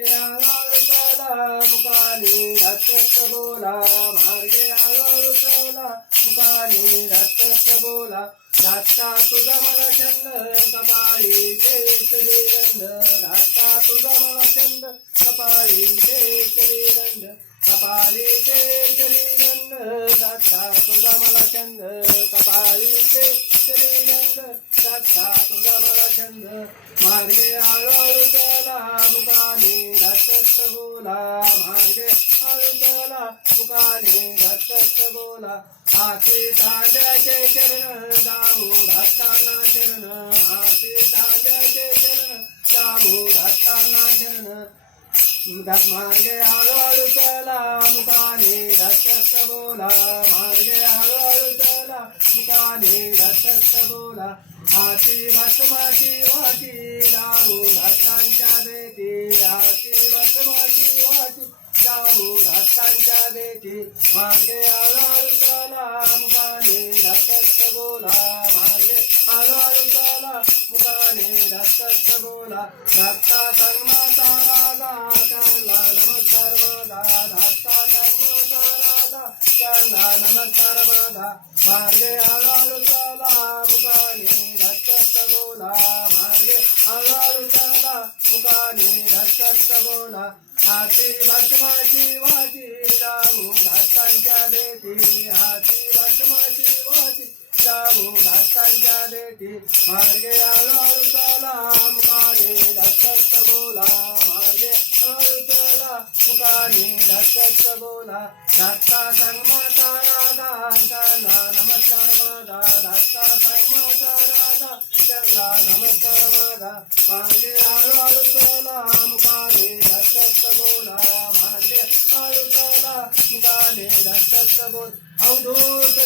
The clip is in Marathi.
हळूहळू चला मुकानी रक्त बोला मार्गे हळूहळू चला मुकानी रक्त बोला दाता तुझा मला छंद कपाळी केसरी गंध दाता तुझा मला छंद कपाळी केसरी गंध कपाळी केसरी गंध दाता तुझा मला छंद कपाळी केसरी गंध दाता तुझा मला छंद मार्गे हळूहळू चला मुकानी रक्त बोला मार्गे हळू चला मुकानी रक्त बोला हाती तांब्याचे चरण जाऊ हाताना शरण हाती तांब्याचे चरण जाऊ हाताना शरण मार्गे हळूहळू चला मुकानी रक्त बोला मार्गे हळूहळू चला मुकानी रक्त बोला हाती भस्माची वाटी जाऊ हातांच्या बेटी हाती भस्माची वाटी जाऊ हातांच्या बेटी मार्गे हळूहळू चला मुकानी रक्त बोला मार्गे हळूहळू चला मुकानी रक्त बोला धक्का कर्माचा राजा त्यांना नमस्कार माझा धक्का कर्माचा राजा त्यांना नमस्कार माझा मार्गे हळूहळू चला मुकानी रक्त बोला मार्गे हळूहळू चला मुकानी रक्त बोला हाती भस्माची वाटी जाऊ हातांच्या बेटी हाती भस्माची वाटी जाऊ हातांच्या बेटी मार्गे हळूहळू चला मुकानी रक्त बोला मार्गे हळू चला मुकानी रक्त बोला धक्का संगमाचा राधा त्यांना नमस्कार माझा धक्का संगमाचा राधा त्यांना नमस्कार माझा मार्गे हळूहळू चला मुकानी रक्त बोला मार्गे हळू चला मुकानी रक्त बोल अवधूत